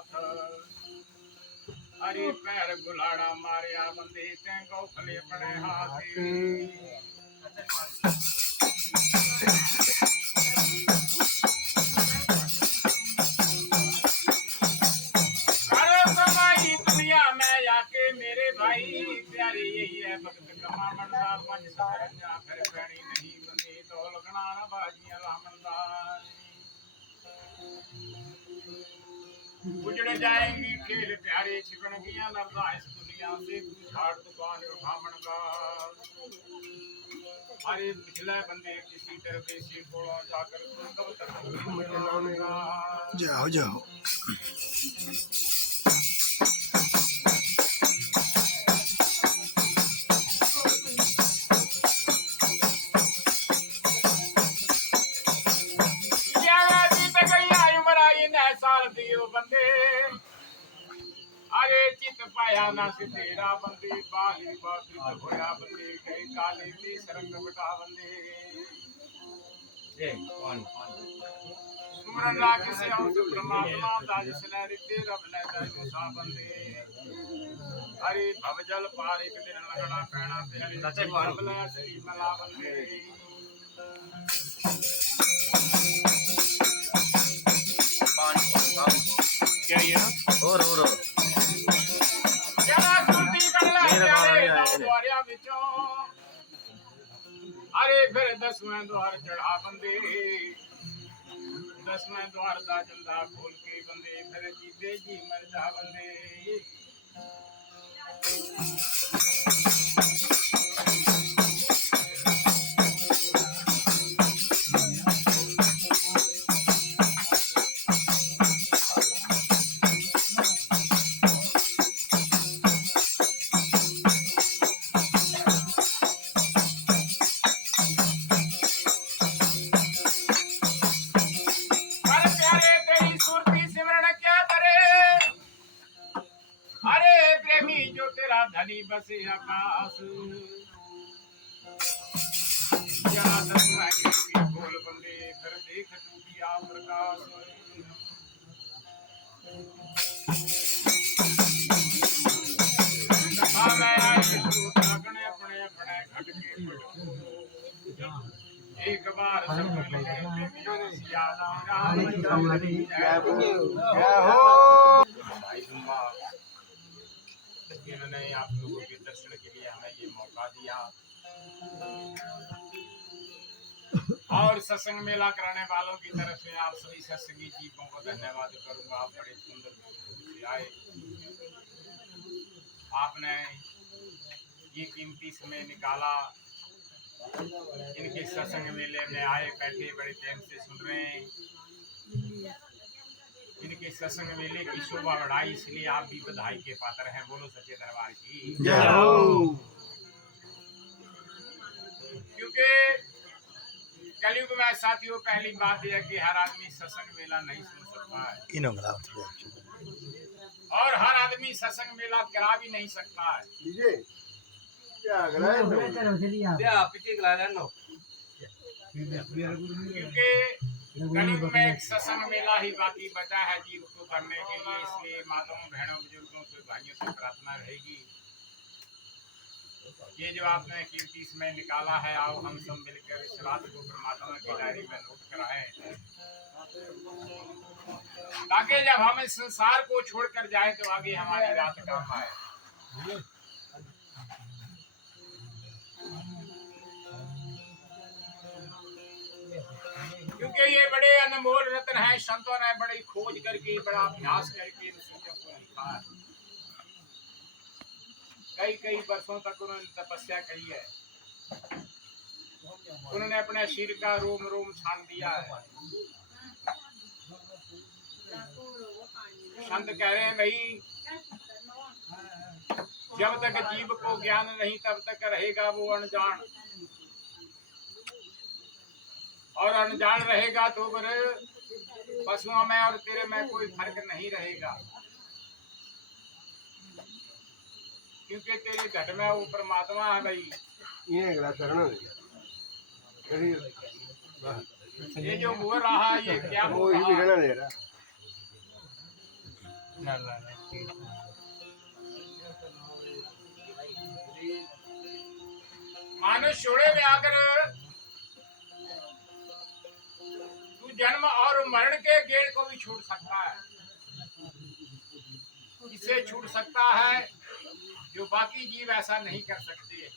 हाथ अरे पैर गुलाड़ा मारिया बंदे ते गोखले बने हाथी दुनिया में आके मेरे भाई प्यारे यही है भगत कमा मंदा पंच सरंजा फिर पैनी नहीं बंदे तो लगना ना बाजियां लामंदा उजड़ जाएंगी खेल प्यारे छिपन गिया लड़दा इस दुनिया से तू झाड़ दुकान उठामन का अरे पिछले बंदे किसी तरह बेसी बोलो जाकर तू कब तक जाओ जाओ साल दियो बंदे अरे चित पाया ना से तेरा बंदे बाली बाती होया बंदे गए काले ते सरंग बटा बंदे सुमरन राख से और परमात्मा दाज सने रिते रब ने दाजो सा बंदे अरे भवजल पार एक दिन लगना पैना तेरे सच्चे बला श्री मला बंदे क्या ये और जरा सुरती कड़ला द्वारिया विचों अरे फिर 10वें द्वार चढ़ा बंदे 10वें द्वार दा जंदा खोल के बंदे फिर जीते जी मर जा बंदे धनी बसे आकाश जरा 10वें की बोल बंदे फिर देख टूटिया प्रकाश मैं आई अपने अपने अपने घट के एक बार इन्होंने आप लोगों के दर्शन के लिए हमें ये मौका दिया और सत्संग मेला कराने वालों की तरफ से आप सभी सत्संगी जीवों को धन्यवाद करूंगा। आप बड़े सुंदर से आए, आपने ये कीमती समय निकाला, इनके सत्संग मेले में आए बैठे बड़े प्रेम से सुन रहे हैं। इनके सत्संग मेले की शोभा बढ़ाई, इसलिए आप भी बधाई के पात्र हैं। बोलो सच्चे दरबार की जय हो। क्योंकि कलयुग में साथियों पहली बात यह कि हर आदमी सत्संग मेला नहीं सुन सकता है और हर आदमी सत्संग मेला करा भी नहीं सकता है। क्योंकि कलयुग में एक सत्संग मेला ही बाकी बचा है जीव को करने के लिए। इसलिए माताओं बहनों बुजुर्गों से भाइयों से प्रार्थना रहेगी, ये जो आपने कीमती समय निकाला है, आओ हम सब मिलकर इस रात को परमात्मा की डायरी में नोट कराएं, ताकि जब हम इस संसार को छोड़कर जाएं तो आगे हमारी रात काम आए। क्योंकि ये बड़े अनमोल रत्न हैं, संतों ने बड़ी खोज करके बड़ा अभ्यास करके इन चीजों को लिखा है। कई वर्षों तक उन्होंने तपस्या करी है, उन्होंने अपने शरीर का रोम रोम छान दिया है। संत कह रहे हैं भाई, जब तक जीव को ज्ञान नहीं तब तक रहेगा वो अनजान, और अनजान रहेगा तो फिर पशुओं में और तेरे में कोई फर्क नहीं रहेगा। क्योंकि तेरे घट में वो परमात्मा है भाई। ये जो बोल रहा है ये क्या बोल रहा है? मानुष छोड़े में आकर तू जन्म और मरण के गेड़ को भी छूट सकता है। इसे छूट सकता है जो बाकी जीव ऐसा नहीं कर सकते।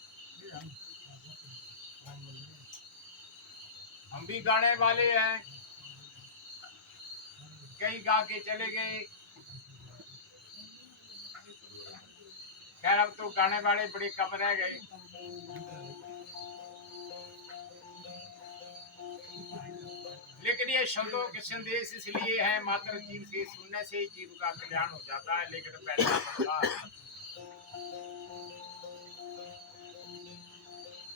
हम भी गाने वाले हैं, कई गा के चले गए। खैर अब तो गाने वाले बड़े कम रह गए। लेकिन ये शब्दों के संदेश इसलिए है, मात्र जीव से सुनने से ही जीव का कल्याण हो जाता है। लेकिन बैठना पड़ता है।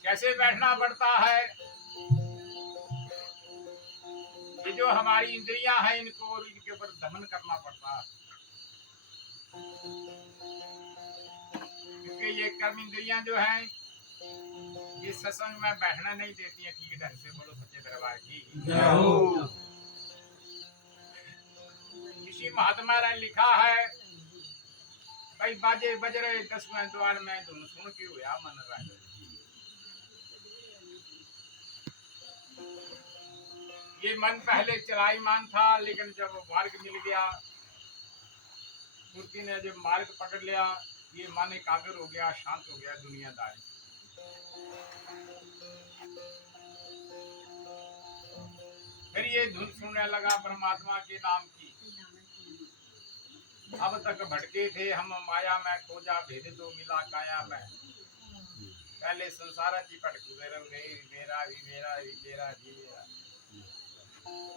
कैसे बैठना पड़ता है? ये जो हमारी इंद्रियां हैं, इनको और इनके ऊपर दमन करना पड़ता है। क्योंकि ये कर्म इंद्रियां जो हैं, ये सत्संग में बैठना नहीं देती है ठीक ढंग से। बोलो सच्चे दरबार की। किसी महात्मा ने लिखा है, भाई बाजे बज रहे 10वें द्वार में, धुन सुन के हुआ मन राजा। ये मन पहले चलाईमान था, लेकिन जब मार्ग मिल गया, मूर्ति ने जब मार्ग पकड़ लिया, ये मन एकाग्र हो गया, शांत हो गया दुनियादारी। फिर ये धुन सुनने लगा परमात्मा के नाम की। अब तक भटके थे हम माया में, खोजा भेद तो मिला काया में। पहले संसार की भटकते रहे, मेरा भी तेरा भी मेरा।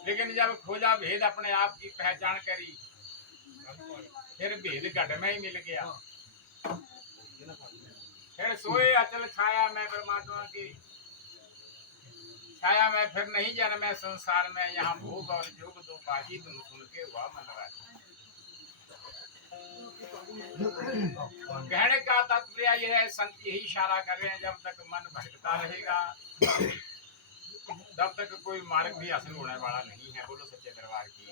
लेकिन जब खोजा भेद, अपने आप की पहचान करी, फिर भेद घट में ही मिल गया। फिर सोए अचल छाया में परमात्मा की छाया में, फिर नहीं जन्मे संसार में। यहाँ भोग और जोग दो बाजी, धुन सुन के हुआ मन राजा। कहने का तात्पर्य यह है, संत यही इशारा कर रहे हैं, जब तक मन भटकता रहेगा तब तक कोई मार्ग भी हासिल होने वाला नहीं है। बोलो सच्चे दरबार की।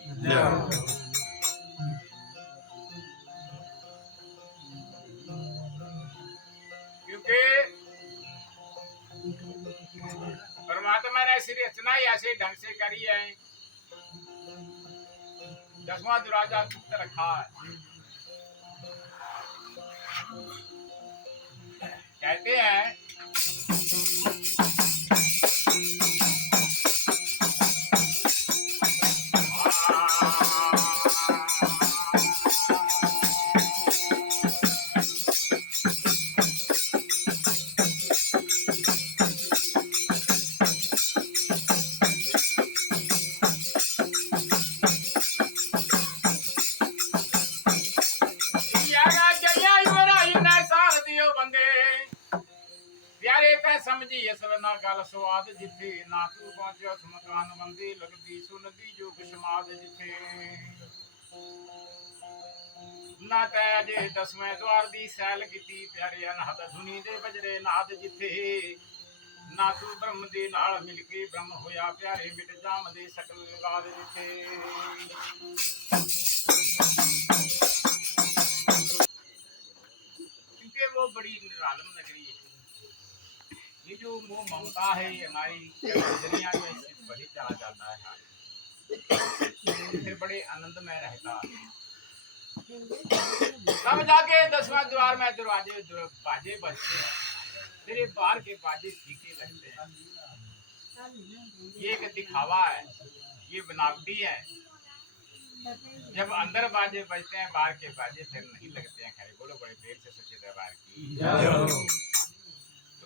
क्योंकि परमात्मा ने ऐसी रचना ही ऐसे ढंग से करी है, 10वां दरवाजा गुप्त रखा है। कहते हैं समझी असल ना गल स्वाद जिथे, ना तू पहुंचो मकान बंदी, लगदी सुनदी जो समाद जिथे। ना तै अजे 10वें द्वार दी सैल कीती, प्यारे अनहद धुनी दे बजरे नाद जिथे। ना तू ब्रह्म दे नाल मिल के ब्रह्म होया, प्यारे मिट जाम दे सकल गाद जिथे। क्योंकि वो बड़ी निरालम नगरी है। ये जो वो ममता है हमारी दुनिया में बढ़ी चला जाता है, फिर बड़े आनंद में रहता है। तब जाके 10वां द्वार में दरवाजे बाजे बजते हैं, फिर ये बाहर के बाजे फीके लगते हैं। ये एक दिखावा है, ये बनावटी है। जब अंदर बाजे बजते हैं, बाहर के बाजे फिर नहीं लगते हैं। खैर बोलो बड़े देर से सच्चे दरबार की।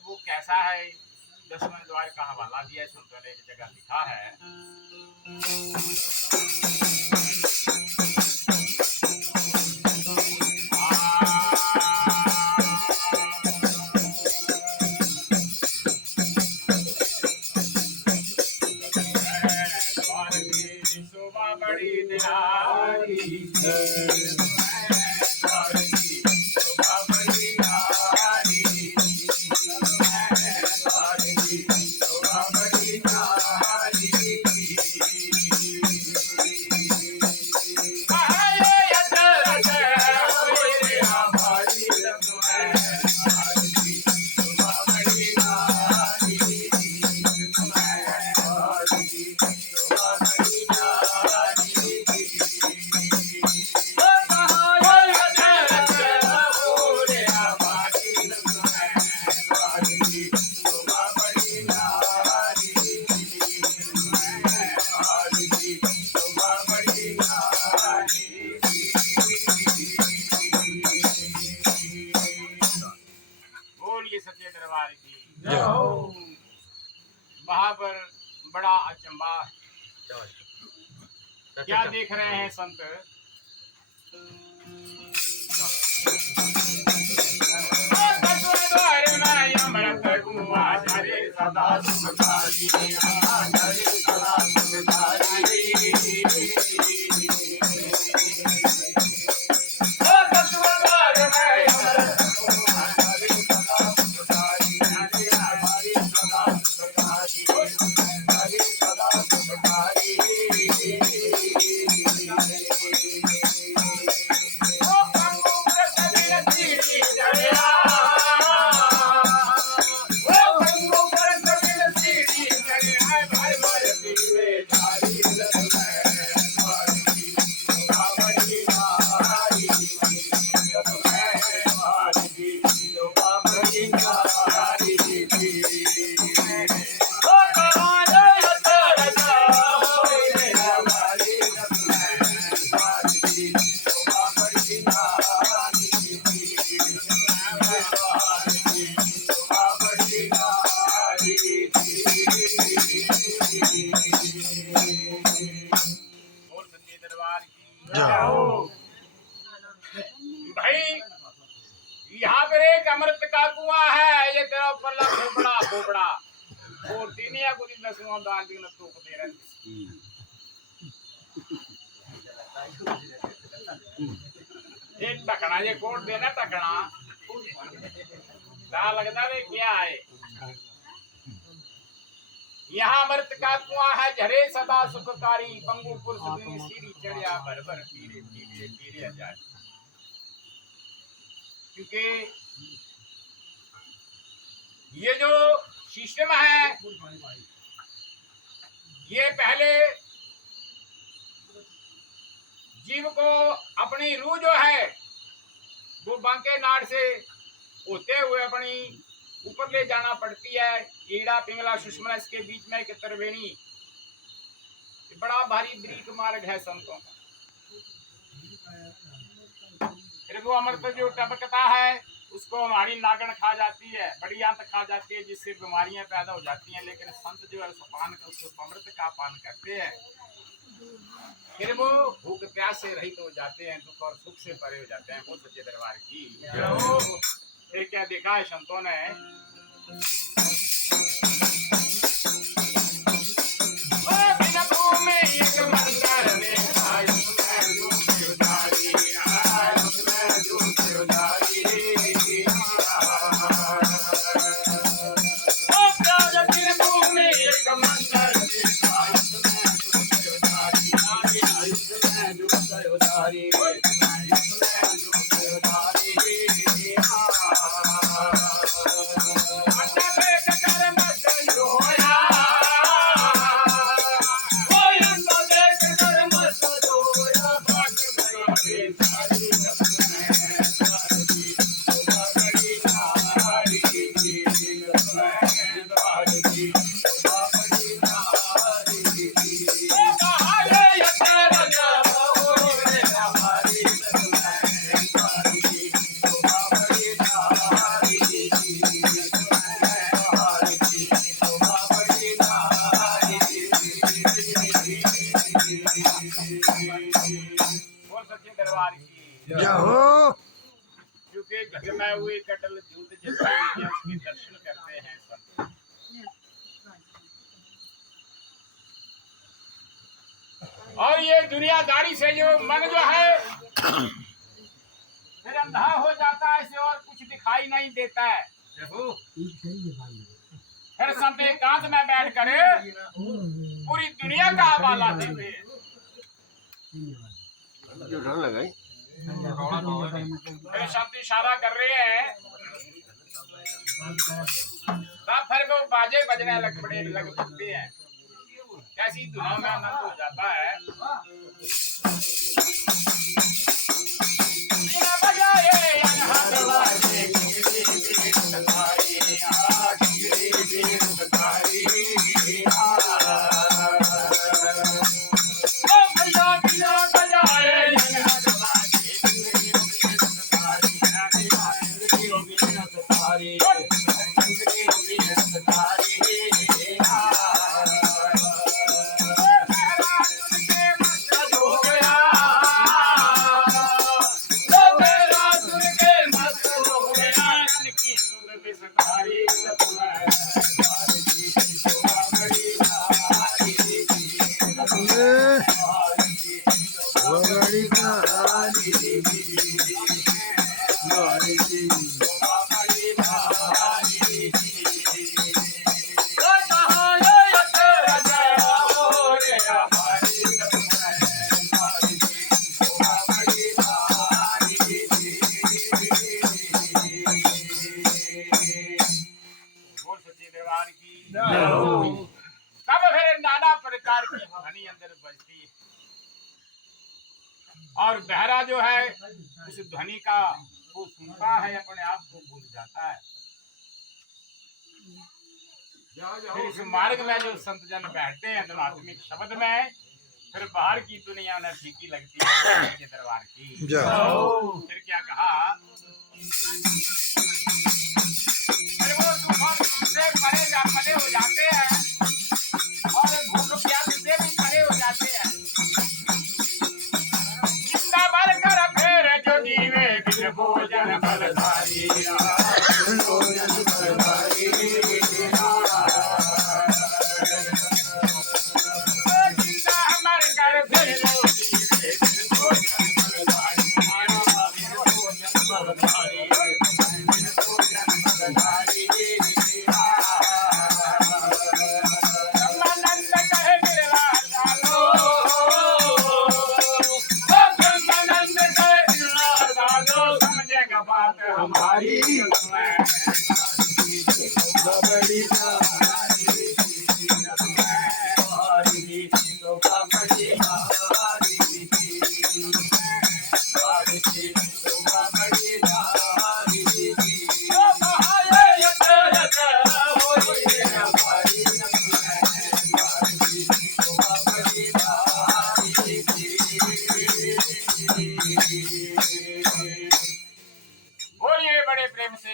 वो कैसा है? 10वें द्वार का हवाला दिया है, संतों ने एक जगह लिखा है, द्वार की शोभा बड़ी निराली, क्या देख रहे हैं संत? द्वार में अमृत कुआं झरे सदा सुखकारी, झरे सदा सुखकारी। भाई यहाँ पर एक अमृत का कुआं है, ये तेरा ऊपर ला खोपड़ा खोपड़ा और तीनिया गुरी लसुआ दाल दिन तो को दे रहे एक टकना ये कोट देना टकना ला लगता रे क्या है। यहाँ अमृत का कुआं है, झरे सदा सुखकारी, पंगु पुरुष बिन सीढ़ी चढ़िया भर भर पीरे पीरे पीरे जाए। क्योंकि ये जो सिस्टम है ये पहले जीव को अपनी रूह जो है वो बांके नाड़ से होते हुए अपनी ऊपर ले जाना पड़ती है। कीड़ा पिंगला सुषमा इसके बीच में एक त्रिवेणी, बड़ा भारी ब्रीक मार्ग है संतों का। फिर वो अमृत जो टपकता है उसको हमारी नागन खा जाती है, बड़ी आंत खा जाती है, जिससे बीमारियां पैदा हो जाती हैं। लेकिन संत जो है उस अमृत का पान करते हैं, फिर वो भूख प्यास से रहित हो जाते हैं, दुख और सुख से परे हो जाते हैं। वो सच्चे दरबार की फिर क्या देखा है संतों ने? क्योंकि घटना हुई कटल जूत जिसके उसके दर्शन करते हैं सब। और ये दुनियादारी से जो मन जो है फिर अंधा हो जाता है, इसे और कुछ दिखाई नहीं देता है। फिर संत एकांत में बैठ कर पूरी दुनिया का हवाला देते हैं। फिर संत इशारा कर रहे हैं, तब फिर वो बाजे बजने लग पड़ते हैं। कैसी दुनिया में आनंद हो जाता है। तब फिर नाना प्रकार की ध्वनि अंदर बजती है और बहरा जो है उस ध्वनि का वो सुनता है अपने आप को भूल जाता है। फिर इस मार्ग में जो संत जन बैठते हैं धनात्मिक शब्द में, फिर बाहर की दुनिया उन्हें फीकी लगती है के दरबार की। फिर क्या कहा, अरे वो तूफान से परे हो जाते हैं और भूख प्यास से भी परे हो जाते हैं। जिंदा बल कर फिर जो जीवे बिन भोजन बलधारी,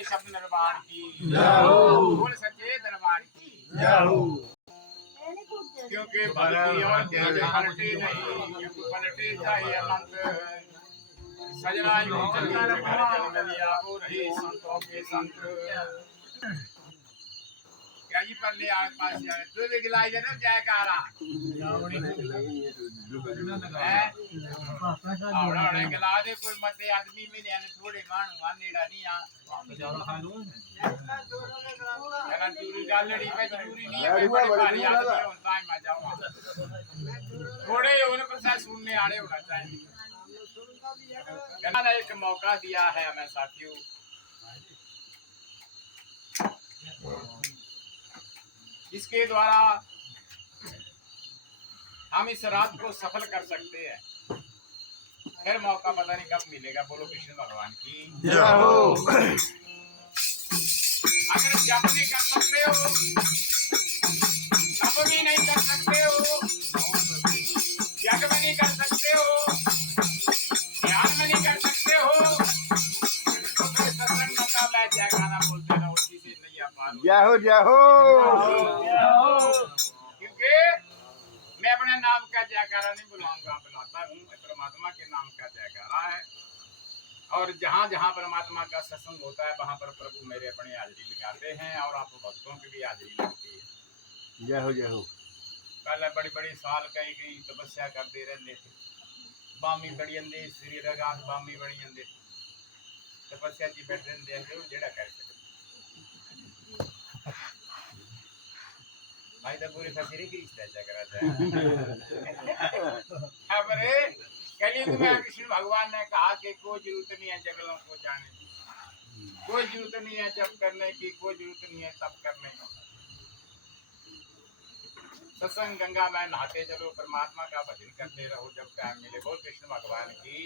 शब्द दरबार की, बोल सच्चे दरबार की। क्योंकि भक्ति और तेज पलटे नहीं, पलटे चाहिए अनंत सजना यूं चली घर जंगल या वो रही संतों के संत। क्या जी पर ले आस पास जाए तो भी गिलाई जन जयकारा आवड़ा आवड़ा गिला दे कोई मते आदमी में ने थोड़े मानू आनेड़ा नहीं आ कारण दूरी गालड़ी पे जरूरी नहीं है बड़े भारी आदमी होन टाइम आ जाओ थोड़े उन पर सुनने आड़े होना चाहिए। कहना एक मौका दिया है हमें साथियों, जिसके द्वारा हम इस रात को सफल कर सकते हैं। फिर मौका पता नहीं कब मिलेगा। बोलो कृष्ण भगवान की जय हो। अगर जप नहीं कर सकते हो, तप भी नहीं कर सकते हो, यज्ञ में नहीं कर सकते हो, ध्यान में नहीं कर सकते हो, तो फिर सत्संग का मैं जय गाना बोलते रहो, उसी से नहीं आ पा जय हो जय हो। क्योंकि मैं अपने नाम का जयकारा नहीं बुलाऊंगा, बुलाता हूँ परमात्मा के नाम का जयकारा है। और जहाँ जहाँ परमात्मा का सत्संग होता है वहाँ पर प्रभु मेरे अपनी हाजिरी लगाते हैं और आप भक्तों की भी हाजिरी लगती है। जय हो जय हो। पहले बड़ी बड़ी साल कई गई तपस्या करते रहते थे, बामी बड़ी अंदे श्री रगात बामी बड़ी अंदे तपस्या जी बैठे रहते जेड़ा कर सकते भाई तो पूरी फसीरी की चर्चा कराता है। अब रे कलयुग में कृष्ण भगवान ने कहा कि कोई जरूरत नहीं है जंगलों को जाने की, कोई जरूरत नहीं है जप करने की, कोई जरूरत नहीं है तप करने की। सत्संग गंगा में नहाते चलो, परमात्मा का भजन करते रहो जब टाइम मिले। बोल कृष्ण भगवान की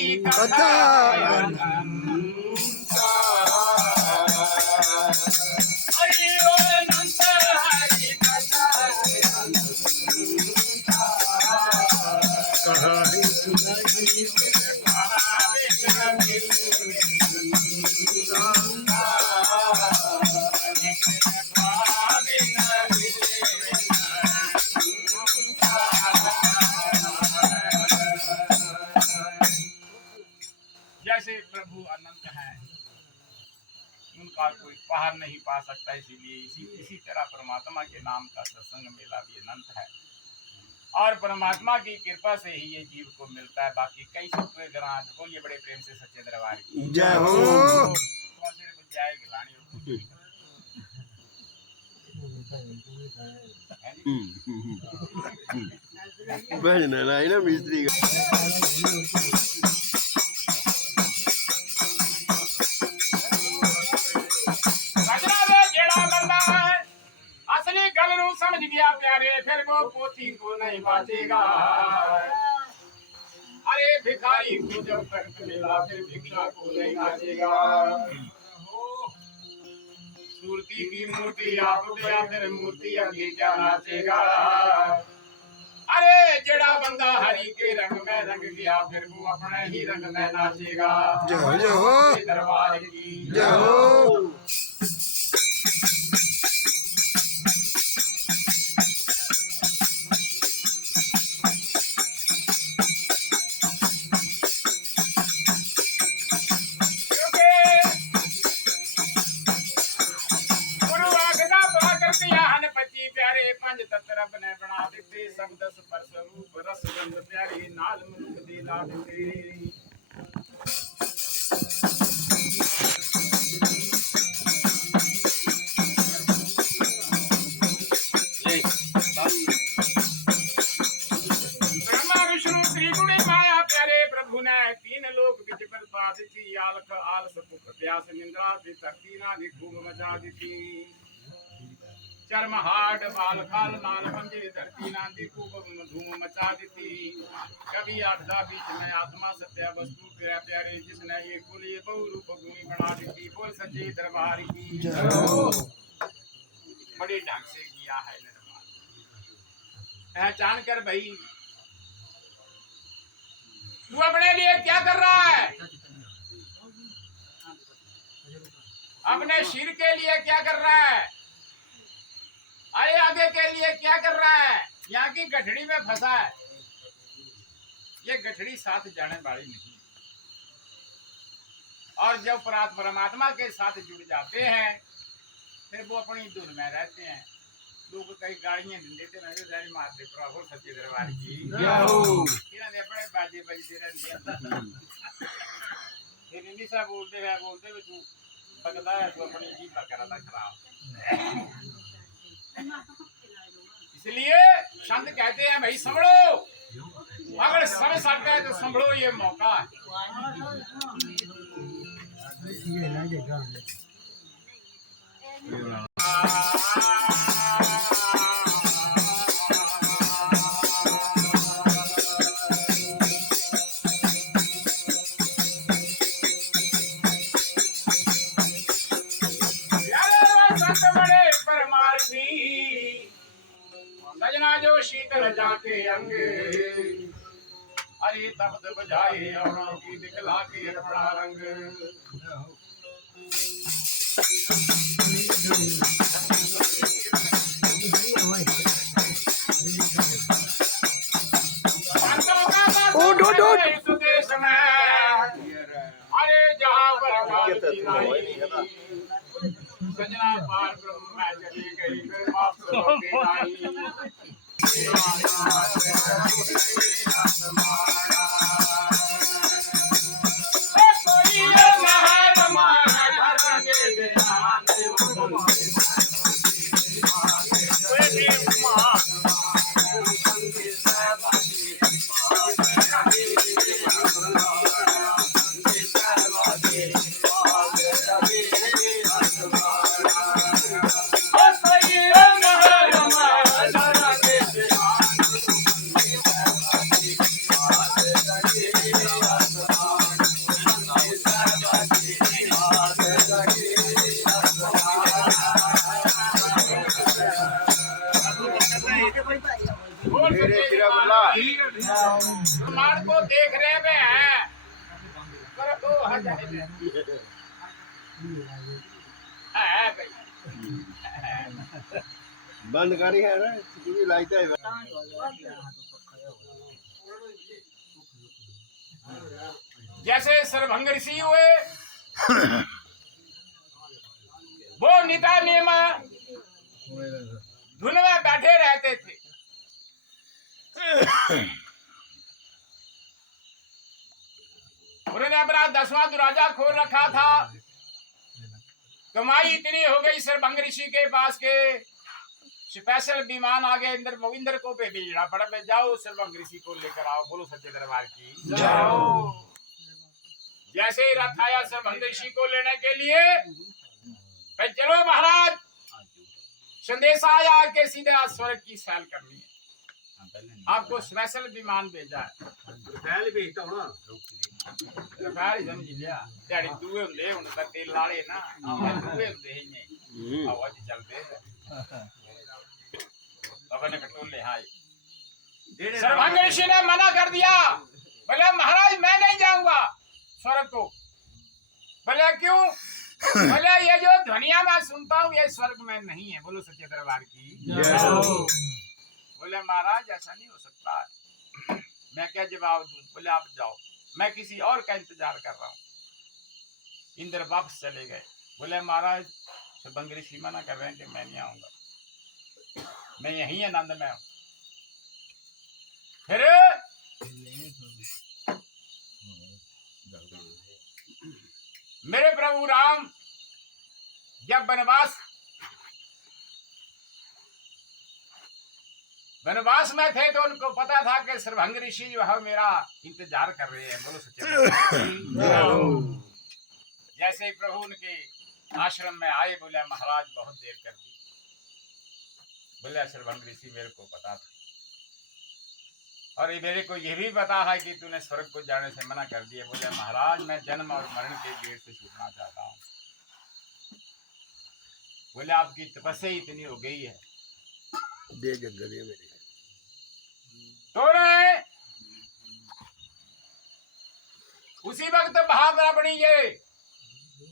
हरि कथा हरि अनंत हरि कथा जैसे प्रभु अनंत है, उनका कोई पार नहीं पा सकता, इसीलिए इसी तरह परमात्मा के नाम का सत्संग मेला भी अनंत है और परमात्मा की कृपा से ही ये जीव को मिलता है। बाकी कई सत्वे ग्रांथ बोलिए बड़े प्रेम से सच्चे दरबार की जय हो। जय गिलानी भजन लाई ना मिस्त्री का असली गल नू समझ गया प्यारे, फिर वो पोथी को नहीं बांटेगा। अरे भिखारी को जब तक मिला फिर भिक्षा को नहीं बांटेगा। सूरती की मूर्ति आप गया फिर मूर्ति अभी क्या नाचेगा। अरे जड़ा बंदा हरि के रंग में रंग गया फिर वो अपने ही रंग में नाचेगा। जय हो दरबार की जय हो। पंज तत्व रब ने बना दिते, सब दस पर स्वरूप रस गंध प्यारी नाल मनुख दी ला दिते। ब्रह्मा विष्णु त्रिगुणी माया प्यारे प्रभु ने तीन लोक विच बरपा दिती। आलख आलस भुख प्यास निंद्रा दी धरती ना दी खूब मचा दिती। चरम हाड बाल खाल नाल मंजे धरती नांदी खूब धूम मचा देती। कभी आठदा बीच में आत्मा सत्य वस्तु तेरा प्यारे जिसने ये कुल ये बहु रूप भूमि बना देती। बोल सच्चे दरबार की बड़े ढंग से किया है निर्माण। पहचान कर भाई तू अपने लिए क्या कर रहा है, अपने सिर के लिए क्या कर रहा है, अरे आगे के लिए क्या कर रहा है। यहाँ की गठड़ी में फंसा है, ये गठड़ी साथ जाने वाली नहीं। और जब परमात्मा के साथ जुड़ जाते हैं फिर वो अपनी धुन में रहते हैं। लोग कई गाड़ियां देते रहते मारते प्रभु सच्चे दरबार की इन्होंने अपने बाजे बजते रहते फिर इंग्लिशा बोलते हुए तू पकड़ा है तो अपनी जीभ करा था खराब। इसलिए संत कहते हैं भाई संभलो, अगर समय सकता है तो संभलो, ये मौका है। सजना जो शीतल जाके अंग, अरे तख्त बजाए और की दिखला के अपना रंग। देश में अरे जहाँ पर सजना पार ब्रह्म में चली गई फिर वापस लौटे नहीं। कहा जाए है भाई बंद करी है ना क्योंकि लाइट है जैसे सर्वभंग ऋषि हुए वो निता नियम धुन में बैठे रहते थे। उन्होंने अपना 10वां दरवाजा खोल रखा था। कमाई इतनी हो गई सर्वभंग ऋषि के पास के स्पेशल विमान आ गए। इंद्र को भेजना पड़ा, मैं जाओ सर्वभंग ऋषि को लेकर आओ। बोलो सच्चे दरबार की जाओ। जैसे ही रथ आया सर्वभंग ऋषि को लेने के लिए, भाई चलो महाराज, संदेश आया कि सीधे आज स्वर्ग की सैर करनी है, आपको स्पेशल विमान भेजा है। पहले भेजता हूं ना रफाल समझ लिया तेरे दूए होंदे हुन तां तेल लाले ना दूए होंदे ही नहीं आवाज चलते अपने कटोले हाय। सर्वभंग ऋषि ने मना कर दिया, बोले महाराज मैं नहीं जाऊंगा स्वर्ग को। बोले क्यों? बोले ये जो ध्वनिया मैं सुनता हूँ ये स्वर्ग में नहीं है। बोलो सच्चे दरबार की। बोले महाराज ऐसा नहीं हो सकता, मैं क्या जवाब दूं? बोले आप जाओ, मैं किसी और का इंतजार कर रहा हूँ। इंद्र वापस चले गए। बोले महाराज सर्वभंग ऋषि मना कर रहे हैं कि मैं नहीं आऊंगा, मैं यहीं आनंद में हूं। फिर मेरे प्रभु राम जब वनवास में थे तो उनको पता था कि सर्वभंग ऋषि जो है मेरा इंतजार कर रहे हैं। बोलो सच्चे। जैसे ही प्रभु उनके आश्रम में आए, बोले महाराज बहुत देर कर दी। बोले सर्वभंग ऋषि मेरे को पता था, और मेरे को यह भी पता है कि तूने स्वर्ग को जाने से मना कर दिया। बोले महाराज मैं जन्म और मरण के गेट से छूटना चाहता हूँ। बोले आपकी तपस्या इतनी हो गई है, दे जगह मेरे तो उसी वक्त महाब्राह्मणी ये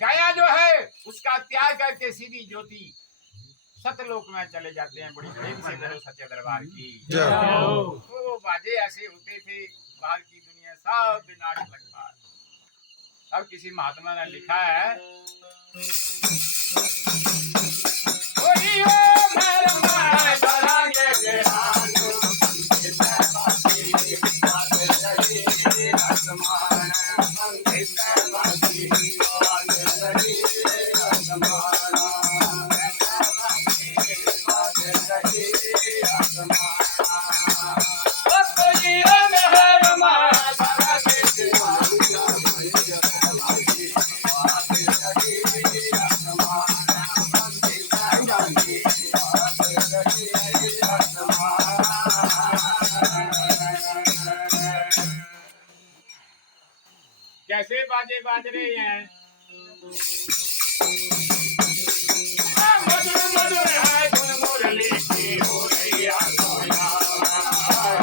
गया जो है उसका त्याग करके सीधी ज्योति सतलोक में चले जाते हैं। बड़ी प्रेम से बोलो सच्चे दरबार की। तो बाजे ऐसे होते थे, बाहर की दुनिया सब विनाश लगता है। अब किसी महात्मा ने लिखा है, कैसे बाजे बाज रहे हैं, मधुर मधुर है धुन मुरली की हो रही है सोया,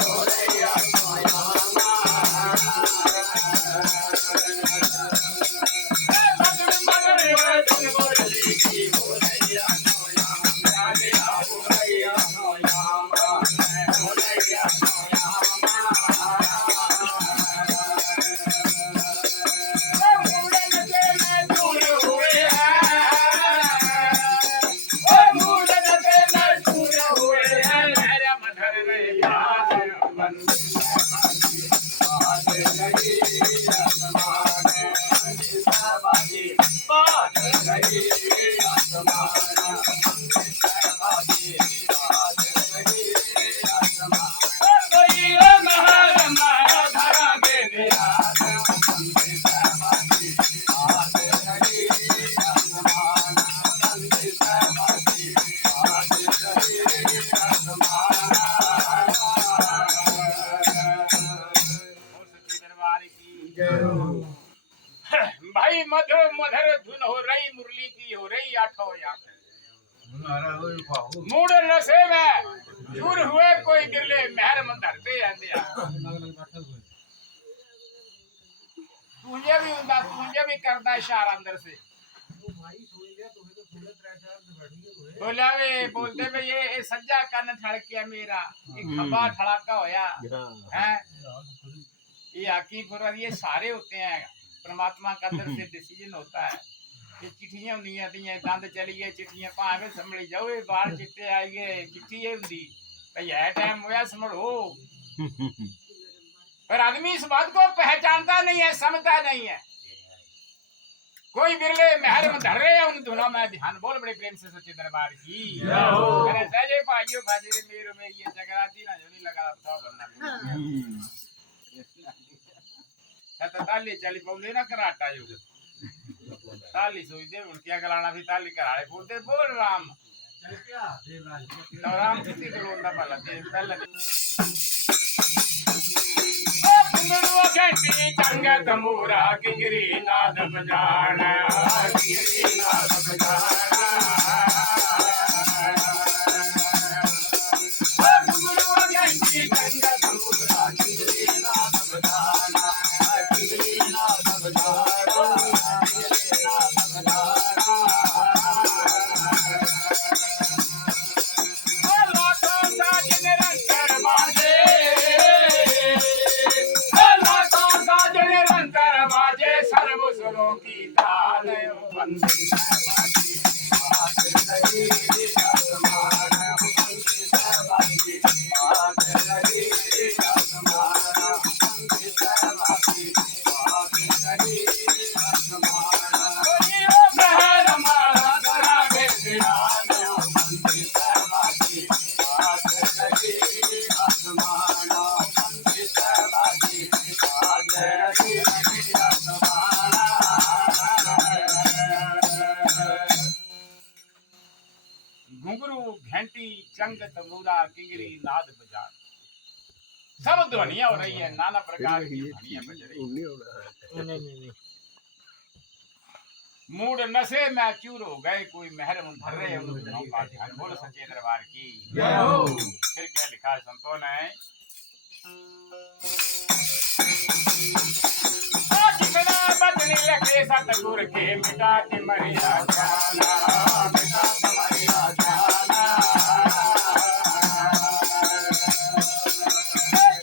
हो रही है सोया। मधुर मधुर है धुन मुरली की हो रही है सोया, हो रही है सोया, हो रही है सोया। भाई मधुर मधुर धुन हो रही मुरली की हो रही आठों याद। मूड नशे में चूर हुए कोई गिरले महर में धरते आते। तुझे भी हुंदा तुझे भी करदा इशारा अंदर से बोला वे बोलते भी ये सज्जा कन्न ठड़किया मेरा ये खब्बा ठड़ाका होया है ये हकीपुर ये सारे होते हैं परमात्मा का अंदर से डिसीजन होता है ये चिट्ठियां नहीं आती हैं दंद चली गए चिट्ठियां भावे संभली जाओ ये बाहर चिट्टे आई गए चिट्ठी ये हुंदी भाई है टाइम होया संभलो पर आदमी इस बात को पहचानता नहीं है समझता नहीं है कोई बिरले महर में धर रहे हैं उन दोनों में ध्यान बोल बड़े प्रेम से सच्चे दरबार की अरे सहजे भाइयों भाजी मेरे में ये जगराती ना जो नहीं लगा बताओ करना तो ताली चली पौले ना कराटा जो ताली सोई दे उनकी गलाना भी ताली कराड़े बोलते बोल राम तो राम किसी को लोंदा पाला दे पहले कुंगड़ुआ घंटी चंगत मूरा किंगरी नाद बजाना किंगरी नाद बजाना कुंगड़ुआ घंटी चंगत मूरा किंगरी नाद बजाना किंगरी नाद बजाना किंगरी नाद बजाना लाखों साजन रंग बाजे सर्वसुरों की ताल बंदी घुंघरू घंटी चंग तमूरा किंगरी नाद बजान सब ध्वनियां हो रही है नाना प्रकार की ध्वनियां बज रही है मूड नशे में चूर हो गए कोई महर धर रहे हैं उन दोनों का ध्यान बोल सच्चे दरबार की फिर क्या लिखा है संतों ने जितना बदली रखे सतगुर के मिटा के मरिया जाना मिटा के मरिया जाना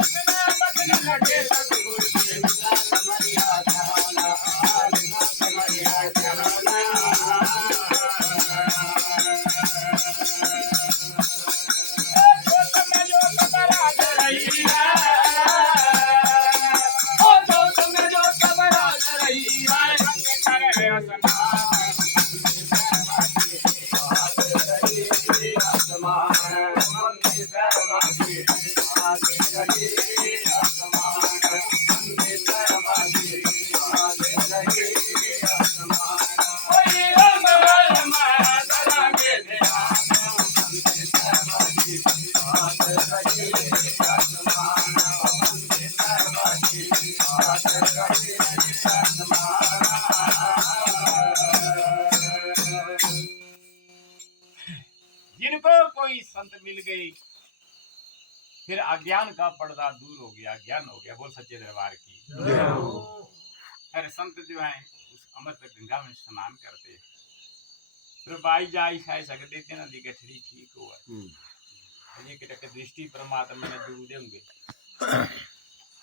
जितना बदली रखे सतगुर के मिटा के मरिया जाना मिटा के मरिया जाना तो तुम्हें जो खबरा रही है जिनको कोई संत मिल गई फिर अज्ञान का पर्दा दूर हो गया ज्ञान हो गया बोल सच्चे दरबार की फिर संत जो है उस अमृत गंगा में स्नान करते फिर बाई जाई खाए सकते थे नदी गठरी ठीक हुआ ये कि दृष्टि परमात्मा ने जरूर देंगे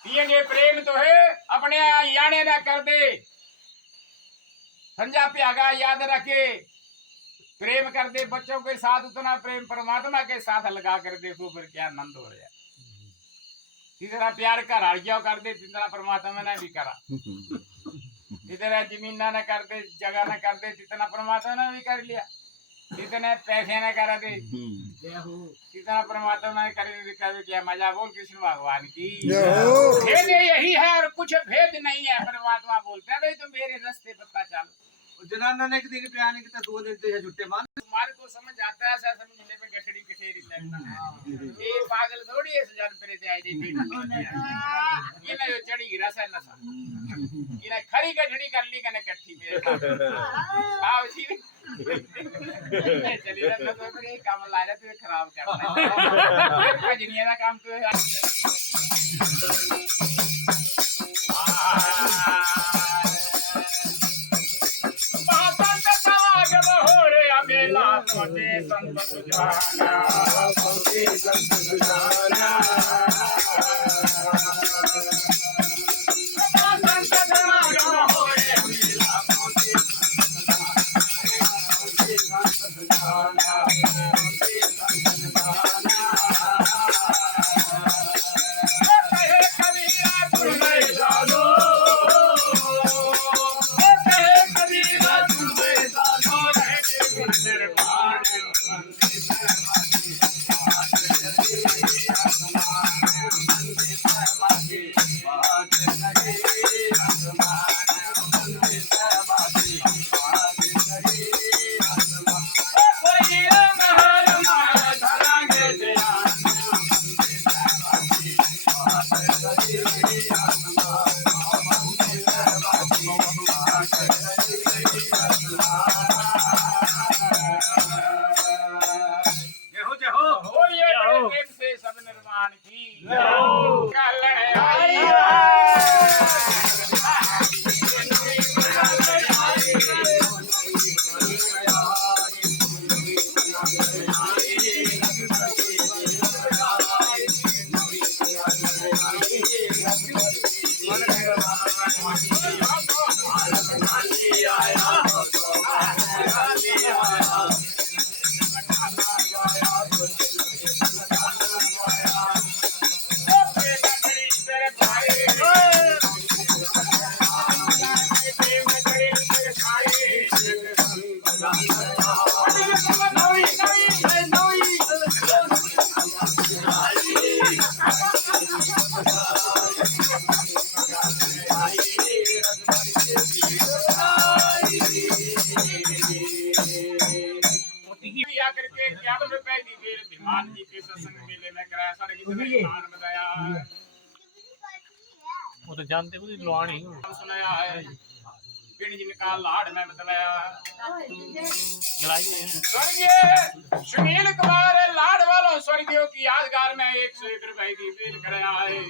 पिएंगे प्रेम तो है अपने याने ना कर दे संजा प्यागा याद रखे प्रेम कर दे बच्चों के साथ उतना प्रेम परमात्मा के साथ लगा कर देखो फिर क्या आनंद हो रहा है जितना प्यार का राजिया कर दे जितना परमात्मा ने भी करा जितना जमीन न कर दे जगह न कर दे जितना परमात्मा ने भी कर लिया जितने पैसे न कर दे जितना परमात्मा ने कर क्या मजा बोल कृष्ण भगवान की भेद यही है और कुछ भेद नहीं है परमात्मा बोलते हैं भाई तुम मेरे रास्ते पता चलो जनाना ने दिन पे आने के तो 2 दिन से झुट्टे मान तुम्हारे को समझ आता है ऐसा समझने पे गठड़ी कठेरी लगता है ये पागल थोड़ी है सजान पे ते आई दे ये ना चढ़ी गिरा सा नसा ये ना खरी गठड़ी कर ली कने कट्ठी पे आओ जी चली रहा तो फिर ये काम ला रहा तो खराब करना है भजनिया का काम तो पहुंचे संत सुजाना से सब निर्माण की कल्याण आई करके 51 रुपए की बेल धिमान जी के सत्संग मेले में कराया साढ़े कितने मान बताया वो तो जानते हो लुआनी सुनाया है पिंड जिनका लाड़ में बतलाया स्वर्गीय सुनील कुमार लाड़ वालों स्वर्गीयों की यादगार में 101 रुपए की बेल कराया है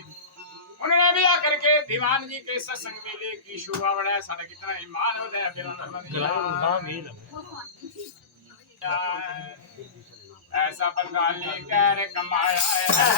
उन्होंने भी आकर के दीवान जी के सत्संग मेले की शोभा बढ़ाया साढ़े कितना ईमान हो ऐसा बंगाली कह कमाया है